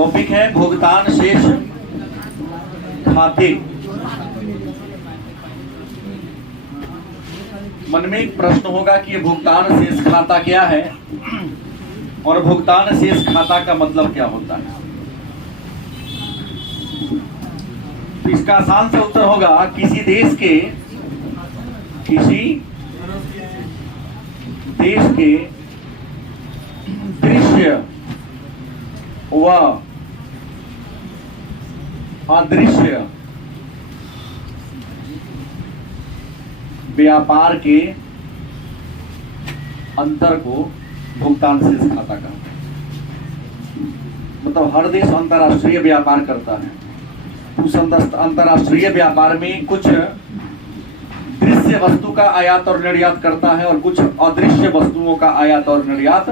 Topic है भुगतान शेष खाते। मन में एक प्रश्न होगा कि ये भुगतान शेष खाता क्या है और भुगतान शेष खाता का मतलब क्या होता है। तो इसका आसान सा उत्तर होगा किसी देश के दृश्य व अदृश्य व्यापार के अंतर को भुगतान शेष खाता कहते हैं। मतलब हर देश अंतर्राष्ट्रीय व्यापार करता है, उस अंतर्राष्ट्रीय व्यापार में कुछ दृश्य वस्तु का आयात और निर्यात करता है और कुछ अदृश्य वस्तुओं का आयात और निर्यात।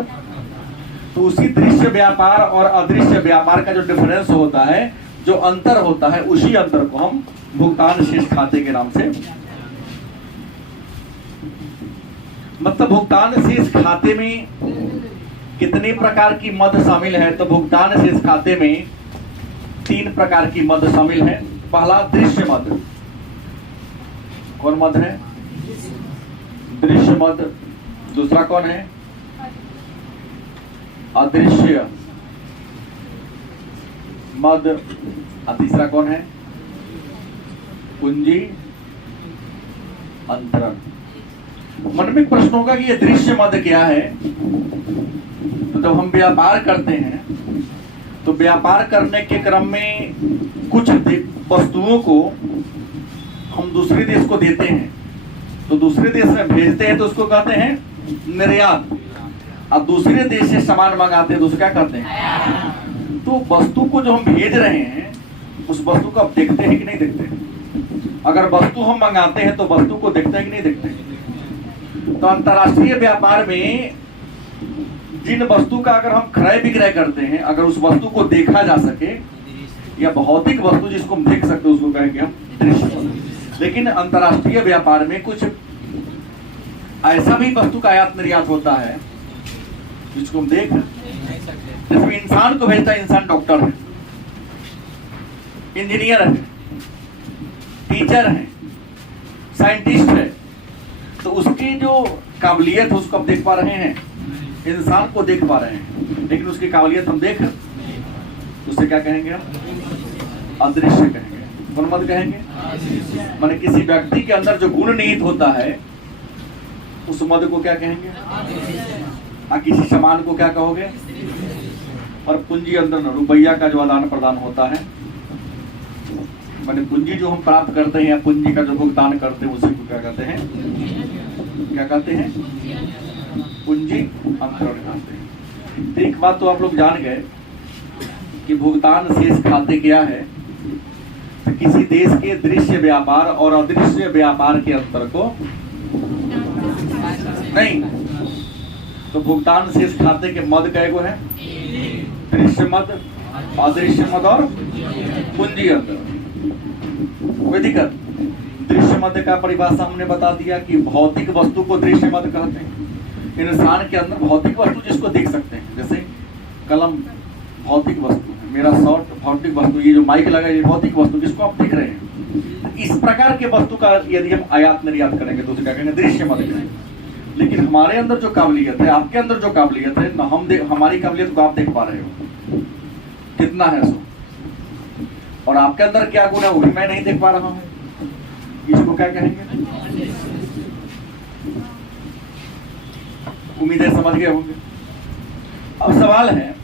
तो उसी दृश्य व्यापार और अदृश्य व्यापार का जो डिफरेंस होता है, जो अंतर होता है, उसी अंतर को हम भुगतान शेष खाते के नाम से, मतलब भुगतान शेष खाते में कितने प्रकार की मद शामिल है। तो भुगतान शेष खाते में 3 प्रकार की मद शामिल है। पहला दृश्य मद। कौन मद है? दृश्य मद। दूसरा कौन है? अदृश्य मद। और तीसरा कौन है? पूंजी अंतरण। मन में प्रश्न होगा कि ये दृश्य मद क्या है। तो जब हम व्यापार करते हैं तो व्यापार करने के क्रम में कुछ वस्तुओं को हम दूसरे देश को देते हैं, तो दूसरे देश में भेजते हैं तो उसको कहते हैं निर्यात। अब दूसरे देश से सामान मंगाते हैं तो उसको क्या कहते हैं? तो वस्तु को जो हम भेज रहे हैं उस वस्तु को आप देखते हैं कि नहीं देखते? अगर वस्तु हम मंगाते हैं तो वस्तु को देखते हैं कि नहीं देखते? तो अंतर्राष्ट्रीय व्यापार में जिन वस्तु का अगर हम क्रय विक्रय करते हैं, अगर उस वस्तु को देखा जा सके या भौतिक वस्तु जिसको हम देख सकते हैं उसको कहेंगे हम दृश्य वस्तु। लेकिन अंतर्राष्ट्रीय व्यापार में कुछ ऐसा भी वस्तु का आयात निर्यात होता है जिसको हम देख, जिसमें इंसान को भेजता है, इंसान डॉक्टर है, इंजीनियर है, टीचर है, साइंटिस्ट है, तो उसकी जो काबिलियत है उसको हम देख पा रहे हैं, इंसान को देख पा रहे हैं, लेकिन उसकी काबिलियत हम देख, उससे क्या कहेंगे हम? अदृश्य कहेंगे। कौन मद कहेंगे? माने किसी व्यक्ति के अंदर जो गुण निहित होता है उस मद को क्या कहेंगे? किसी सामान को क्या कहोगे? और पूंजी अंतरण, रुपया का जो आदान प्रदान होता है, माने पूंजी जो हम प्राप्त करते हैं या पूंजी का जो भुगतान करते हैं उसी को क्या कहते हैं? क्या कहते हैं? पूंजी अंतरण कहते हैं। तो एक बात तो आप लोग जान गए कि भुगतान शेष खाते क्या है। तो किसी देश के दृश्य व्यापार और अदृश्य व्यापार के अंतर को नहीं, तो भुगतान शेष खाते के मद कई गो है? दृश्य मद, अदृश्य मद और पूंजी अंतरण। कोई दिक्कत? दृश्य मद का परिभाषा हमने बता दिया कि भौतिक वस्तु को दृश्य मद कहते हैं। इंसान के अंदर भौतिक वस्तु जिसको देख सकते हैं, जैसे कलम भौतिक वस्तु है, मेरा शर्ट भौतिक वस्तु, ये जो माइक लगा ये भौतिक वस्तु जिसको आप देख रहे हैं। इस प्रकार के वस्तु का यदि हम आयात निर्यात करेंगे तो उसे क्या कहेंगे? दृश्य मद कहेंगे। लेकिन हमारे अंदर जो काबिलियत है, आपके अंदर जो काबिलियत है ना, हमारी काबिलियत को आप देख पा रहे हो कितना है सो, और आपके अंदर क्या गुण है वो भी मैं नहीं देख पा रहा हूँ, इसको क्या कहेंगे? उम्मीद है समझ गए होंगे। अब सवाल है,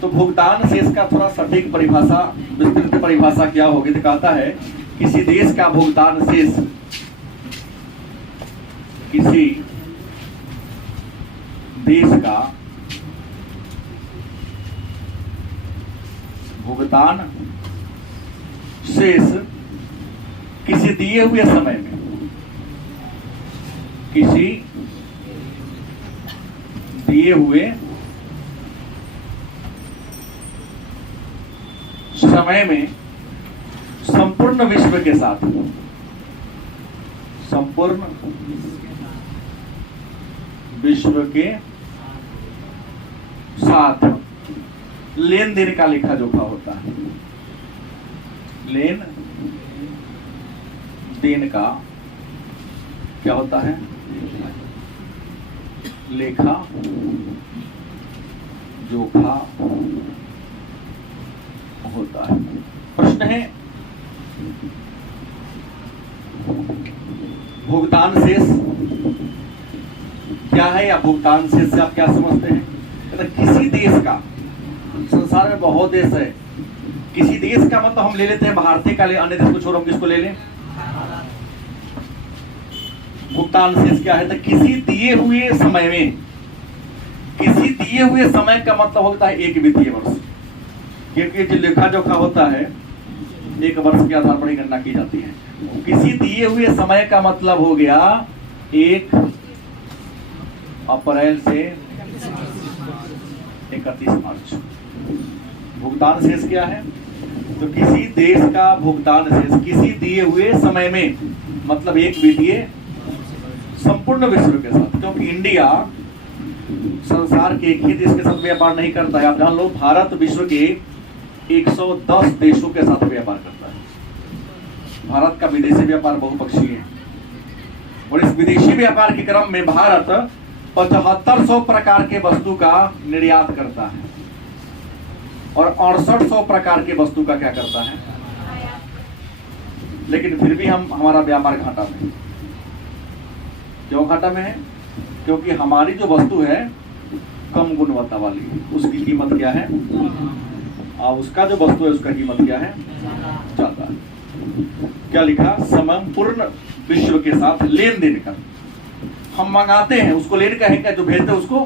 तो भुगतान शेष का थोड़ा सटीक परिभाषा, विस्तृत परिभाषा क्या होगी? तो कहता है किसी देश का भुगतान शेष, किसी देश का भुगतान शेष किसी दिए हुए समय में, किसी दिए हुए समय में संपूर्ण विश्व के साथ, संपूर्ण विश्व के साथ लेन देन का लेखा जोखा होता है। लेन देन का क्या होता है? लेखा जोखा होता है। प्रश्न है, भुगतान शेष क्या है, या भुगतान शेष से आप क्या समझते हैं? तो किसी देश का, संसार में बहुत देश है, किसी देश का मतलब हम ले लेते हैं भारतीय का, ले अन्य देश को छोड़ हम किसको ले लें? भुगतान शेष क्या है? तो किसी दिए हुए समय में, किसी दिए हुए समय का मतलब होता है एक वित्तीय वर्ष, क्योंकि जो लेखा जोखा होता है एक वर्ष के आधार पर ही गणना की जाती है। किसी दिए हुए समय का मतलब हो गया 1 अप्रैल से 31 मार्च। भुगतान शेष क्या है? तो किसी देश का भुगतान शेष किसी दिए हुए समय में, मतलब एक वित्तीय संपूर्ण विश्व के साथ, क्योंकि इंडिया संसार के एक ही देश के साथ व्यापार नहीं करता है। आप जान लो, भारत विश्व के 110 देशों के साथ व्यापार करता है। भारत का विदेशी व्यापार बहुपक्षीय है, और इस विदेशी व्यापार के क्रम में भारत 7500 प्रकार के वस्तु का निर्यात करता है, और 6800 प्रकार के वस्तु का क्या करता है? लेकिन फिर भी हमारा व्यापार घाटा में है। क्यों घाटा में है? क्योंकि हमारी जो वस्तु है कम गुणवत्ता वाली है, उसकी कीमत क्या है? और उसका जो वस्तु है उसका कीमत क्या है? ज्यादा है। क्या लिखा? संपूर्ण विश्व के साथ लेन देन कर। हम मंगाते हैं, उसको लेन कहेंगे, जो भेजते उसको,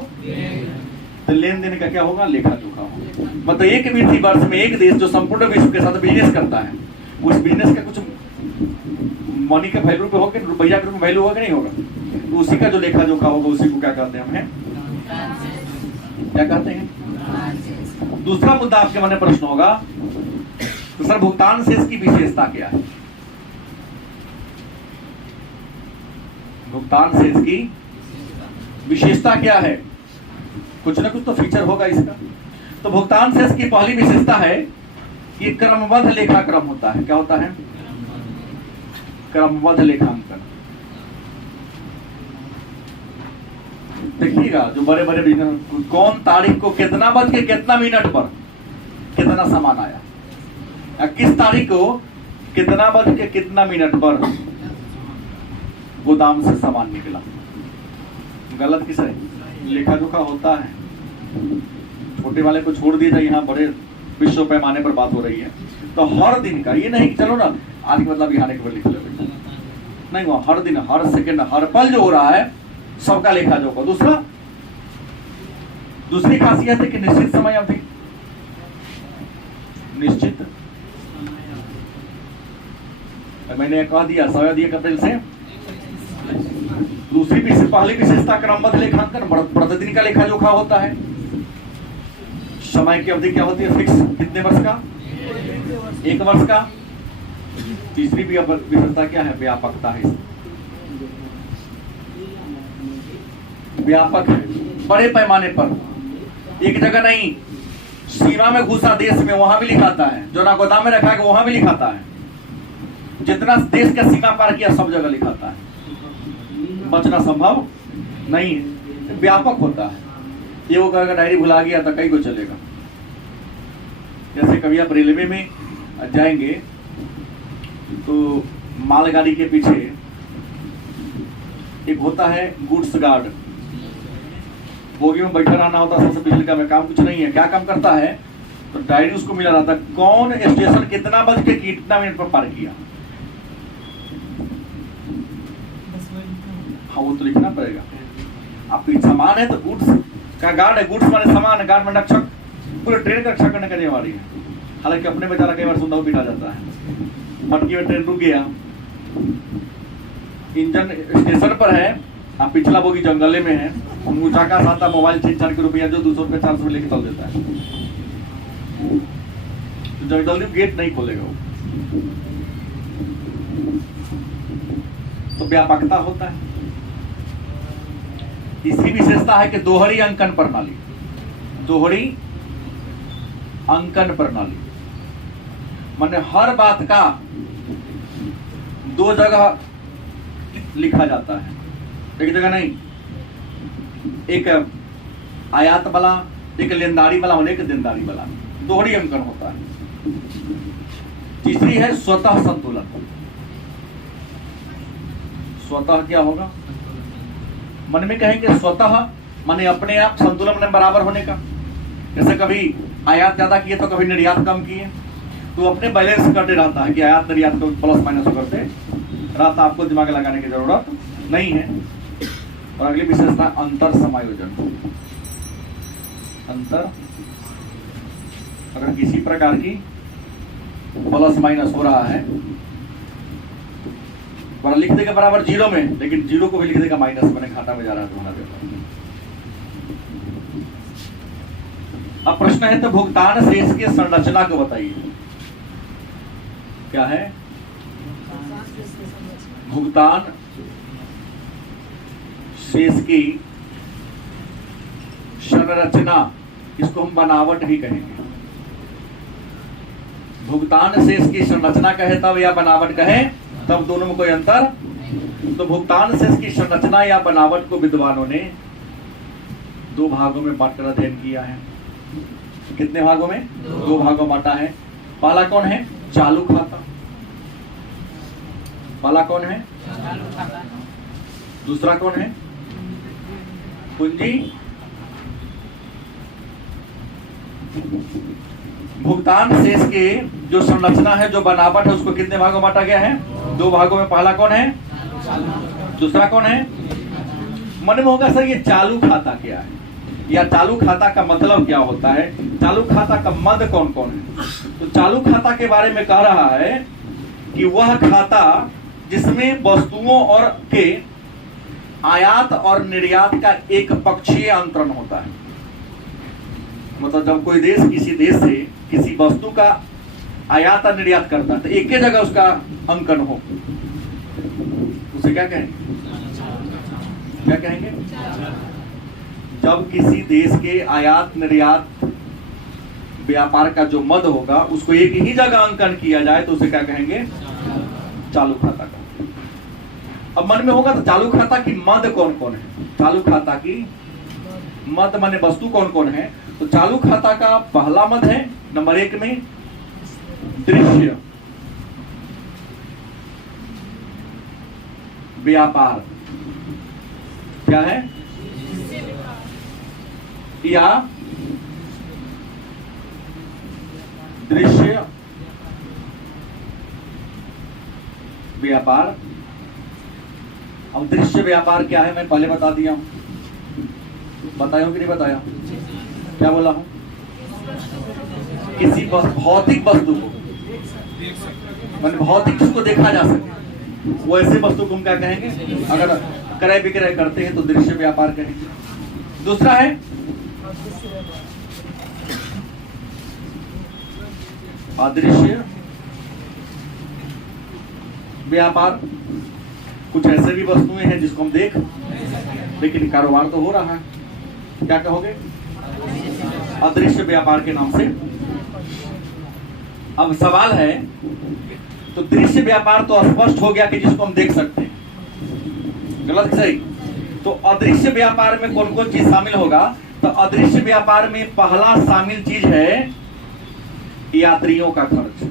तो लेन देन का क्या होगा? लेखा जोखा होगा। मतलब एक वित्तीय वर्ष में एक देश जो संपूर्ण विश्व के साथ बिजनेस करता है, उस बिजनेस का कुछ मनी का वैल्यू पे होगा, रुपया के रूप में वैल्यू होगा कि नहीं होगा? तो उसी का जो लेखा जोखा होगा उसी को क्या कहते हैं? हमें क्या कहते हैं? दूसरा मुद्दा आपके मन में प्रश्न होगा, तो सर भुगतान शेष की विशेषता क्या है? भुगतान शेष की विशेषता क्या है? कुछ ना कुछ तो फीचर होगा इसका। तो भुगतान शेष की पहली विशेषता है कि क्रमबद्ध लेखाक्रम होता है। क्या होता है? क्रमबद्ध लेखांकन। देखिएगा, जो बड़े बड़े बिजनेस, कौन तारीख को कितना बज के कितना मिनट पर कितना सामान आया, या किस तारीख को कितना बज के कितना मिनट पर गोदाम से सामान निकला। गलत किस है? लेखा जोखा होता है। छोटे वाले को छोड़ दिया जाए, यहाँ बड़े विश्व पैमाने पर बात हो रही है। तो हर दिन का, ये नहीं कि चलो ना आज के बदला बिहार के लिख लो, नहीं, वो हर दिन, हर सेकंड, हर पल जो हो रहा है सबका लेखा जोखा। दूसरी खासियत है कि निश्चित समय अवधि, निश्चित, मैंने कह दिया 1 अप्रैल से। दूसरी पहली विशेषता क्रमबद्ध लेखांकन, प्रतिदिन का लेखा जोखा होता है। समय की अवधि क्या होती है? फिक्स। कितने वर्ष का? 1 वर्ष का। तीसरी विशेषता क्या है? व्यापकता है। व्यापक है, बड़े पैमाने पर, एक जगह नहीं, सीमा में घुसा देश में वहां भी लिखाता है, जो ना गोदाम में रखा है वहां भी लिखाता है, जितना देश का सीमा पार किया सब जगह लिखाता है, बचना संभव नहीं, व्यापक होता है। ये वो अगर डायरी भुला गया तो कई को चलेगा। जैसे कभी आप रेलवे में जाएंगे तो मालगाड़ी के पीछे एक होता है गुड्स गार्ड, बोगी में बैठा रहना होता है, सबसे बिजली का में काम कुछ नहीं है। क्या काम करता है? तो डायरी उसको मिला रहता है, कौन स्टेशन कितना बज के कितना मिनट पर पार किया। हाँ, वो तो लिखना पड़ेगा। आप सामान है तो गुड्स का गार्ड है, गुड्स माने सामान, गार्ड में रक्षक, पूरे ट्रेन का रक्षा करने का जिम्मेवारी है। हालांकि अपने बेचारा कई बार सुनता बिठा जाता है, मटकी में ट्रेन रुक गया, इंजन स्टेशन पर है, आप पिछला बोगी जंगले में है, ऊंचा का आता मोबाइल 4 के रुपया जो 200 रुपये 400 लेके चल देता है, तो जल्दी गेट नहीं खोलेगा वो। तो व्यापकता होता है। तीसरी विशेषता है कि दोहरी अंकन प्रणाली। दोहरी अंकन प्रणाली, माने हर बात का दो जगह लिखा जाता है, एक जगह नहीं। एक आयात वाला, एक लेनदारी वाला और एक देनदारी वाला, दोहरी अंकन होता है। तीसरी है स्वतः संतुलन। स्वतः क्या होगा? मन में कहेंगे स्वतः माने अपने आप संतुलन में बराबर होने का। जैसे कभी आयात ज्यादा किए तो कभी निर्यात कम किए, तो अपने बैलेंस करते रहता है कि आयात निर्यात को प्लस माइनस करते रहता, आपको दिमाग लगाने की जरूरत नहीं है। और अगली विशेषता अंतर समायोजन। अंतर, अगर किसी प्रकार की प्लस माइनस हो रहा है, वरना लिख देगा बराबर जीरो में, लेकिन जीरो को भी लिख देगा माइनस में, घाटा में जा रहा है तो होना देता। अब प्रश्न है तो भुगतान शेष की संरचना को बताइए। क्या है? भुगतान शेष की संरचना, इसको हम बनावट भी कहेंगे। भुगतान शेष की संरचना कहे तब या बनावट कहे तब, दोनों में कोई अंतर। तो भुगतान शेष की संरचना या बनावट को विद्वानों ने दो भागों में बांटकर अध्ययन किया है। कितने भागों में? दो भागों में बांटा है। पहला कौन है? चालू खाता। पहला कौन है? दूसरा कौन है? पूंजी। भुगतान शेष के जो संरचना है, जो बनावट है, उसको कितने भागों में बांटा गया है? दो भागों में। पहला कौन है? दूसरा कौन है? मन में होगा सर ये चालू खाता क्या है, या चालू खाता का मतलब क्या होता है, चालू खाता का मद कौन कौन है? तो चालू खाता के बारे में कह रहा है कि वह खाता जिसमें वस्तुओं और के आयात और निर्यात का एक पक्षीय अंतरण होता है। मतलब जब कोई देश किसी देश से किसी वस्तु का आयात और निर्यात करता है तो एक ही जगह उसका अंकन हो, उसे क्या कहेंगे? क्या कहेंगे? जब किसी देश के आयात निर्यात व्यापार का जो मद होगा उसको एक ही जगह अंकन किया जाए तो उसे क्या कहेंगे? चालू खाता का। अब मन में होगा तो चालू खाता की मद कौन कौन है? चालू खाता की मद माने वस्तु कौन कौन है? तो चालू खाता का पहला मद है नंबर 1 में दृश्य व्यापार। क्या है? या दृश्य व्यापार। अब दृश्य व्यापार क्या है मैं पहले बता दिया हूं, बताया हूं कि नहीं बताया? क्या बोला हूं? किसी भौतिक वस्तु को, माने भौतिक जिसको देखा जा सके, वो ऐसे वस्तु को हम क्या कहेंगे? अगर क्रय विक्रय करते हैं तो दृश्य व्यापार कहेंगे। दूसरा है अदृश्य व्यापार। कुछ ऐसे भी वस्तुएं हैं जिसको हम देख लेकिन कारोबार तो हो रहा है, क्या कहोगे? अदृश्य व्यापार के नाम से। अब सवाल है तो दृश्य व्यापार तो स्पष्ट हो गया कि जिसको हम देख सकते हैं, गलत सही? तो अदृश्य व्यापार में कौन कौन चीज शामिल होगा? तो अदृश्य व्यापार में पहला शामिल चीज है यात्रियों का खर्च।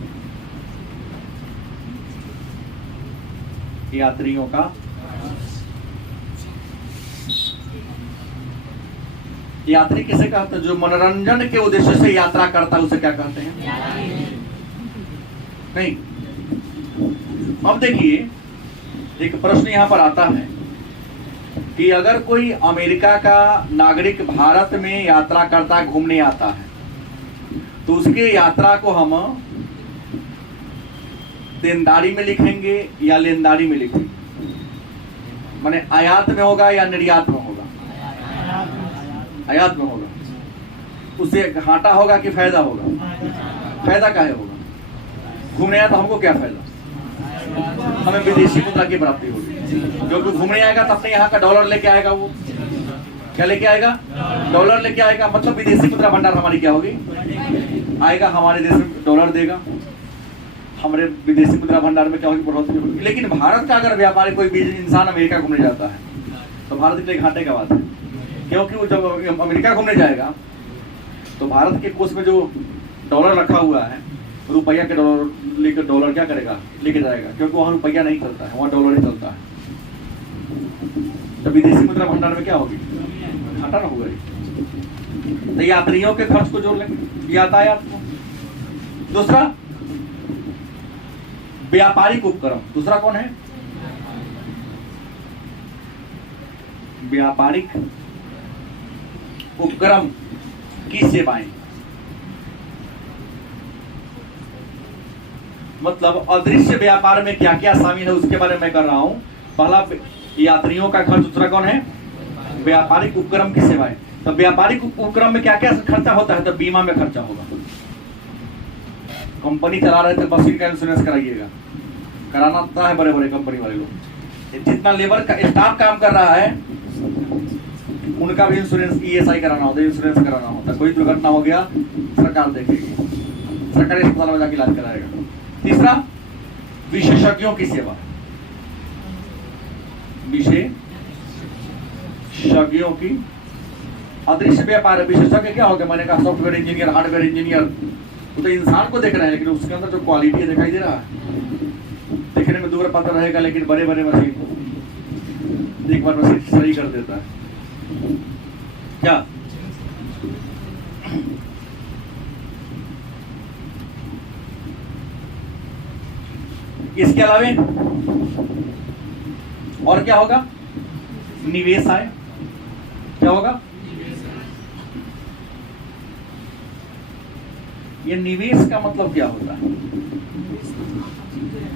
यात्रियों का, यात्री किसे कहते हैं? जो मनोरंजन के उद्देश्य से यात्रा करता है उसे क्या कहते हैं? नहीं। अब देखिए एक प्रश्न यहां पर आता है कि अगर कोई अमेरिका का नागरिक भारत में यात्रा करता है, घूमने आता है, तो उसके यात्रा को हम देनदारी में लिखेंगे या लेनदारी में लिखेंगे? माने आयात में होगा या निर्यात में होगा? आयात में होगा। उसे घाटा होगा कि फायदा होगा? फायदा काहे होगा? घूमने आया तो हमको क्या फायदा? हमें विदेशी मुद्रा की प्राप्ति होगी। जो कोई घूमने आएगा तो अपने यहाँ का डॉलर लेके आएगा वो, क्या लेके आएगा? डॉलर लेके आएगा। मतलब विदेशी मुद्रा भंडार हमारी क्या होगी? आएगा, हमारे देश में डॉलर देगा, हमारे विदेशी मुद्रा भंडार में क्या होगी? बढ़ोतरी होगी। लेकिन भारत का अगर व्यापारी कोई भी इंसान अमेरिका घूमने जाता है तो भारत के लिए घाटे का बात है, क्योंकि वो जब अमेरिका घूमने जाएगा तो भारत के कोष में जो डॉलर रखा हुआ है, रुपया के डॉलर लेकर डॉलर क्या करेगा? लेके जाएगा, क्योंकि वहाँ रुपया नहीं चलता है, वहाँ डॉलर ही चलता है। तो विदेशी मुद्रा भंडार में क्या होगी? घाटा ना होगा। तो यात्रियों के खर्च को जोड़ लेंगे, यातायात को। दूसरा व्यापारिक उपक्रम। दूसरा कौन है? व्यापारिक उपक्रम की सेवाएं। मतलब अदृश्य व्यापार में क्या क्या शामिल है उसके बारे में मैं कर रहा हूं। पहला यात्रियों का खर्च, दूसरा कौन है? व्यापारिक उपक्रम की सेवाएं। तो व्यापारिक उपक्रम में क्या क्या खर्चा होता है? तो बीमा में खर्चा होगा। कंपनी चला रहे थे, मशीन का इंश्योरेंस कराइएगा, कराना होता है बड़े बड़े कंपनी वाले लोग। जितना लेबर का स्टाफ काम कर रहा है उनका भी इंश्योरेंस, ESI कराना होता है, इंश्योरेंस कराना होता है। कोई दुर्घटना हो गया सरकार देखेगी, सरकारी अस्पताल में जाकर इलाज कराएगा। तीसरा विशेषज्ञों की सेवा। विशेषज्ञों की अदृश्य व्यापार। विशेषज्ञ क्या हो गया? मैंने कहा सॉफ्टवेयर इंजीनियर, हार्डवेयर इंजीनियर। वो तो इंसान को देख रहे हैं, लेकिन उसके अंदर जो क्वालिटी है दिखाई दे रहा है। देखने में दूर पता रहेगा, लेकिन बड़े बड़े मशीन एक बार मशीन सही कर देता है। क्या इसके अलावे और क्या होगा? निवेश आय। क्या होगा? ये निवेश का मतलब क्या होता है?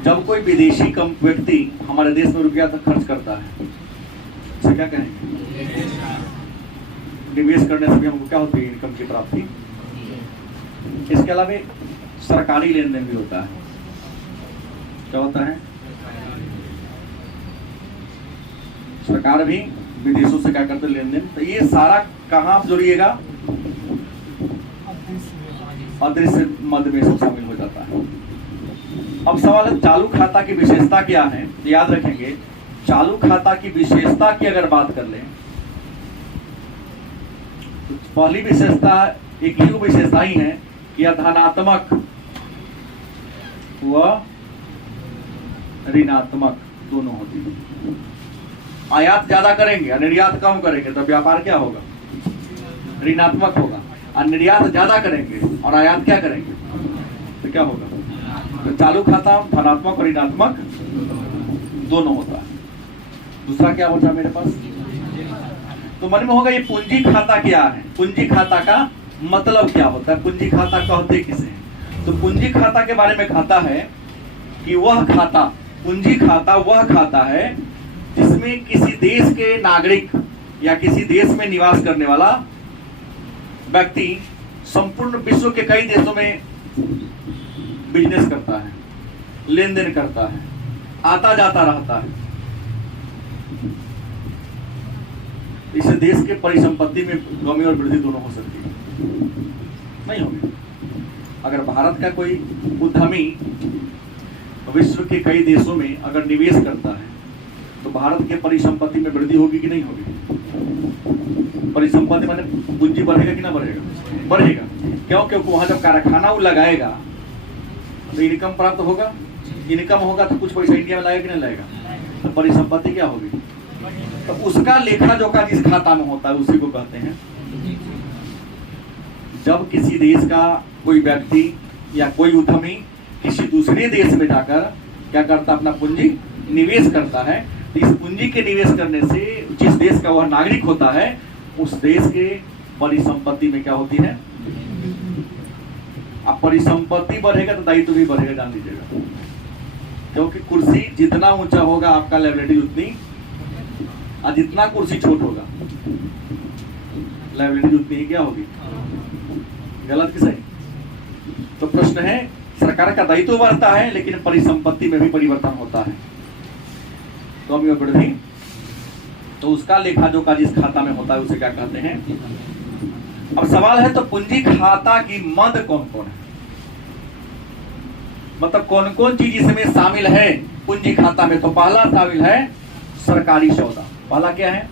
जब कोई विदेशी व्यक्ति हमारे देश में रुपया तक खर्च करता है, उसे क्या कहेंगे? निवेश करने से भी हमको क्या होती है? इनकम की प्राप्ति। इसके अलावा सरकारी लेन देन भी होता है। क्या होता है? सरकार भी विदेशों से क्या करते? लेन देन। तो ये सारा कहाँ आप जोड़िएगा? अदृश्य मद में सब शामिल हो जाता है। अब सवाल है चालू खाता की विशेषता क्या है? याद रखेंगे, चालू खाता की विशेषता की अगर बात कर लें तो पहली विशेषता एक ही विशेषता ही है कि यह धनात्मक व ऋणात्मक दोनों होती है। आयात ज्यादा करेंगे और निर्यात कम करेंगे तो व्यापार क्या होगा? ऋणात्मक होगा। और निर्यात ज्यादा करेंगे और आयात क्या करेंगे तो क्या होगा? तो चालू खाता धनात्मक और ऋणात्मक दोनों होता है। दूसरा क्या होता है मेरे पास? तो मन में होगा ये पूंजी खाता क्या है? पूंजी खाता का मतलब क्या होता है? पूंजी खाता कहते किसे हैं? तो पूंजी खाता के बारे में खाता है कि वह खाता, पूंजी खाता वह खाता है जिसमें किसी देश के नागरिक या किसी देश में निवास करने वाला व्यक्ति संपूर्ण विश्व के कई देशों में बिजनेस करता है, लेन देन करता है, आता जाता रहता है। इससे देश के परिसंपत्ति में कमी और वृद्धि दोनों हो सकती है, नहीं होगी। अगर भारत का कोई उद्यमी विश्व के कई देशों में अगर निवेश करता है तो भारत के परिसंपत्ति में वृद्धि होगी कि नहीं होगी? परिसंपत्ति माने पूंजी बढ़ेगा कि ना बढ़ेगा? बढ़ेगा। क्यों? क्योंकि वहां जब कारखाना वो लगाएगा तो इनकम प्राप्त होगा, इनकम होगा तो कुछ पैसा इंडिया में लाएगा कि नहीं लाएगा? तो परिसंपत्ति क्या होगी? तो उसका लेखा जोखा जिस खाता में होता है उसी को कहते हैं। जब किसी देश का कोई व्यक्ति या कोई उद्यमी किसी दूसरे देश में जाकर क्या करता? अपना पूंजी निवेश करता है। तो इस पूंजी के निवेश करने से जिस देश का वह नागरिक होता है उस देश के परिसंपत्ति में क्या होती है? अब परिसंपत्ति बढ़ेगा तो दायित्व भी बढ़ेगा, जान लीजिएगा। क्योंकि कुर्सी जितना ऊंचा होगा आपका लायबिलिटी उतनी, और जितना कुर्सी छोट होगा लायबिलिटी उतनी ही क्या होगी? गलत कि सही? तो प्रश्न है, सरकार का दायित्व बढ़ता है लेकिन परिसंपत्ति में भी परिवर्तन होता है, तो हम वृद्धि तो उसका लेखा जोखा जिस खाता में होता है उसे क्या कहते हैं। अब सवाल है तो पूंजी खाता की मद कौन कौन है, मतलब कौन कौन चीज इसमें शामिल है पूंजी खाता में। तो पहला शामिल है सरकारी सौदा। पहला क्या है?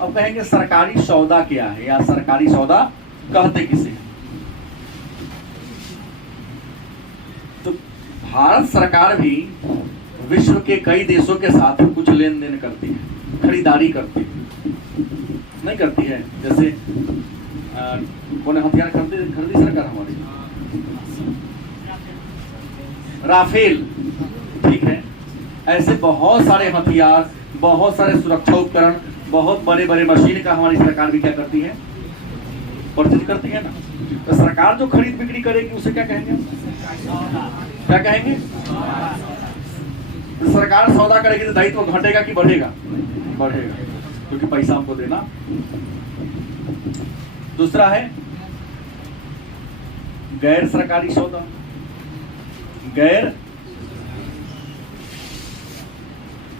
अब कहेंगे सरकारी सौदा क्या है या सरकारी सौदा कहते किसे हैं। तो भारत सरकार भी विश्व के कई देशों के साथ कुछ लेन देन करती है, खरीदारी करती है, नहीं करती है। जैसे कौन हथियार खरीदी सरकार हमारी, राफेल, ठीक है। ऐसे बहुत सारे हथियार, बहुत सारे सुरक्षा उपकरण, बहुत बड़े बड़े मशीन का हमारी सरकार भी क्या करती है, परचेज करती है ना। तो सरकार जो खरीद बिक्री करेगी उसे क्या कहेंगे, क्या कहेंगे। तो सरकार सौदा करेगी तो दायित्व घटेगा कि बढ़ेगा, बढ़ेगा, क्योंकि पैसा हमको देना। दूसरा है गैर सरकारी सौदा। गैर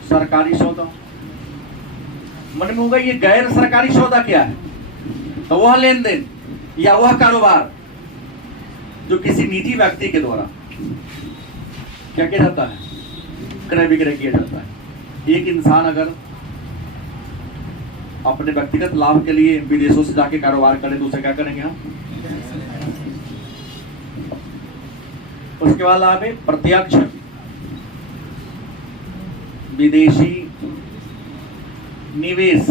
सरकारी सौदा मन में होगा ये गैर सरकारी सौदा क्या है। तो वह लेन देन या वह कारोबार जो किसी निजी व्यक्ति के द्वारा क्या किया जाता है, क्रय विक्रय किया जाता है। एक इंसान अगर अपने व्यक्तिगत लाभ के लिए विदेशों से जाके कारोबार करे तो उसे क्या करेंगे हम। उसके बाद लाभ है प्रत्यक्ष विदेशी निवेश।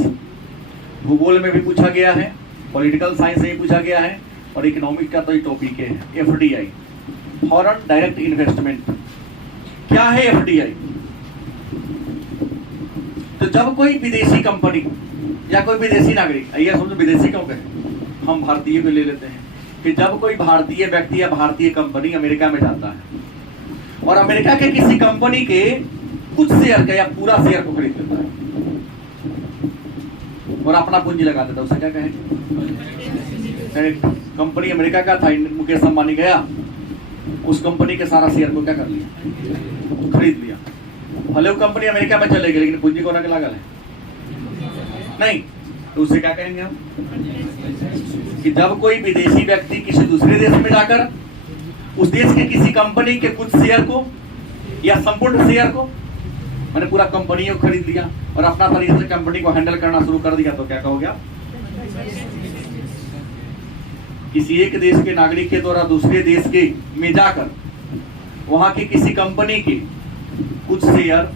भूगोल में भी पूछा गया है, पॉलिटिकल साइंस से भी पूछा गया है, और इकोनॉमिक का तो ये टॉपिक है। FDI, foreign direct investment. क्या है एफडीआई? तो जब कोई विदेशी कंपनी या कोई विदेशी नागरिक, आइए समझो विदेशी क्यों कहें, हम भारतीय में ले लेते हैं कि जब कोई भारतीय व्यक्ति या भारतीय कंपनी अमेरिका में जाता है और अमेरिका के किसी कंपनी के कुछ शेयर का या पूरा शेयर को खरीद लेता है और अपना पूंजी लगा देता है, उसे क्या कहेंगे। कंपनी अमेरिका का था, मुकेश अंबानी गया, उस कंपनी के सारा शेयर को क्या कर लिया, खरीद लिया। भले वो कंपनी अमेरिका में चलेगी लेकिन पूंजी को के लागल है नहीं, तो उसे क्या कहेंगे हम कि जब कोई विदेशी व्यक्ति किसी दूसरे देश में जाकर उस देश के किसी कंपनी के कुछ शेयर को या संपूर्ण शेयर को, मैंने पूरा कंपनी को खरीद लिया और अपना तरीके से कंपनी को हैंडल करना शुरू कर दिया, तो क्या कहोगे आप। किसी एक देश के नागरिक के द्वारा दूसरे देश के में जाकर वहां की किसी कंपनी के कुछ शेयर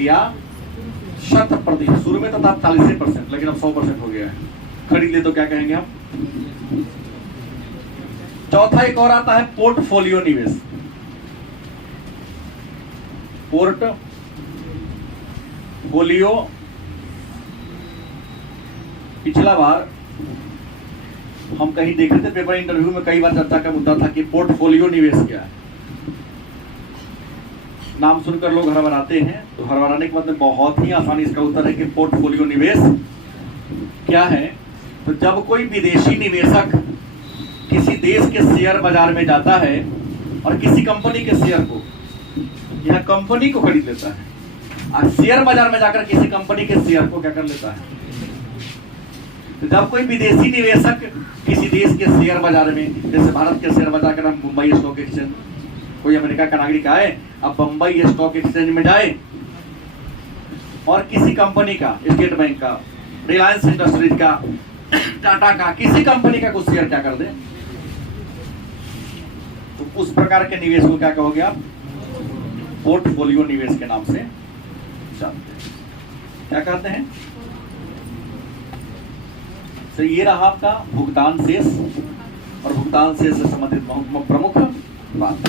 या 100%, शुरू में तो था 40%, लेकिन अब 100% हो गया है, खरीद ले तो क्या कहेंगे हम। चौथा एक और आता है पोर्टफोलियो निवेश। पोर्टफोलियो, पिछला बार हम कहीं देखे थे पेपर इंटरव्यू में, कई बार चर्चा का मुद्दा था कि पोर्टफोलियो निवेश क्या है। नाम सुनकर लोग हड़बड़ाते हैं, तो हड़बड़ाने के मतलब बहुत ही आसानी इसका उत्तर है कि पोर्टफोलियो निवेश क्या है। तो जब कोई विदेशी निवेशक किसी देश के शेयर बाजार में जाता है और किसी कंपनी के शेयर को या कंपनी को खरीद लेता है, और शेयर बाजार में जाकर किसी कंपनी के शेयर को क्या कर लेता है। तो जब कोई विदेशी निवेशक किसी देश के शेयर बाजार में, जैसे भारत के शेयर बाजार का नाम मुंबई स्टॉक एक्सचेंज, कोई अमेरिका का नागरिक आए, अब बंबई स्टॉक एक्सचेंज में जाए और किसी कंपनी का, स्टेट बैंक का, रिलायंस इंडस्ट्रीज का, टाटा का, किसी कंपनी का कुछ शेयर क्या कर दे, तो उस प्रकार के निवेश को क्या कहोगे आप, पोर्टफोलियो निवेश के नाम से जानते हैं। क्या कहते हैं। तो ये रहा आपका भुगतान शेष, और भुगतान शेष से संबंधित प्रमुख बात।